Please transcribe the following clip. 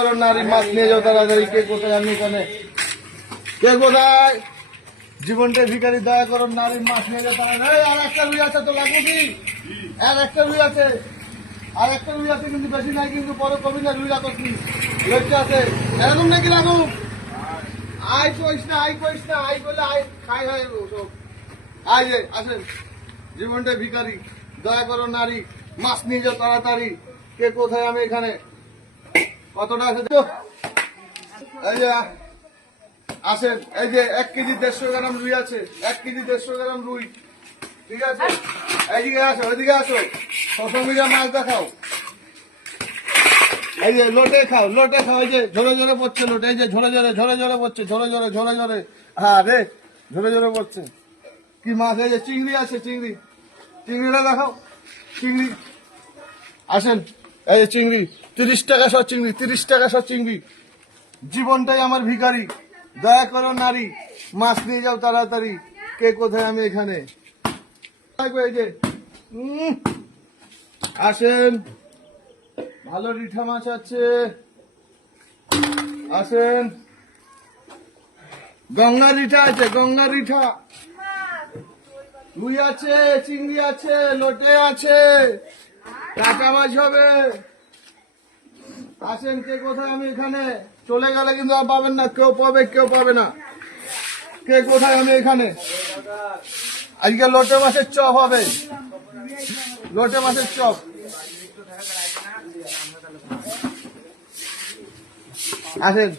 করো নারী, মাছ নিয়ে যাও তাড়াতাড়ি। কে কোথায়? আমি এখানে। কে কোথায়? জীবনটা ভিখারি, দয়া করো নারী, মাছ নিয়ে যাও তাড়াতাড়ি। আর একটা রুই আছে তো, লাগবে কি? আর একটা রুই আছে, আর একটা রুই আছে, কিন্তু বেশি নাই, কিন্তু পরে কবি না, রুই রাখো কি লজ্জা আছে এরকম নাকি? রাখো। আয় কইস না, আয় কইস না, আয় বলে আয় খাই হয় সব। আয় যে আসেন, জীবনটা ভিখারি, দয়া করো নারী, মাছ নিয়ে যাও তাড়াতাড়ি। কে কোথায়? আমি এখানে। কতটা আছে তো? এই যে আসেন, এই যে 1 কেজি 150 গ্রাম রুই আছে, 1 কেজি 150 গ্রাম রুই। ঠিক আছে, এইদিকে আসো, ওইদিকে আসো, 600 মিটার মাছ দেখাও। এই যে লোটে খাও, লোটে খাও। এই যে ঝরে ঝরে পড়ছে লোটে, এই যে ঝরে ঝরে ঝরে ঝরে পড়ছে, ঝরে ঝরে ঝরে ঝরে। হ্যাঁ রে, ঝরে ঝরে পড়ছে। কি মাছ? এই যে চিংড়ি আছে, চিংড়ি, চিংড়িটা দেখাও, চিংড়ি। আসেন, এই যে চিংড়ি, 30 টাকা সব চিংড়ি, 30 টাকা সব চিংড়ি। জীবনটাই আমার ভিখারি, দয়া করো নারী, মাছ নিয়ে যাও তাড়াতাড়ি। কে কোথায়? আমি এখানে। এই যে আসেন, ভালো রিঠা মাছ আছে, আসেন। গঙ্গা রিঠা আছে, গঙ্গা রিঠা। রুই আছে, চিংড়ি আছে, লোটে আছে, টাকা মাছ হবে। আসেন, কে কোথায়? আমি এখানে। চলে গেলে কিন্তু আর পাবেন না, কেউ পাবে, কেউ পাবে না। কে কোথায়? আমি এখানে। আজকে লোটে মাছের চপ হবে, লোটে মাছের চপ। আসেন।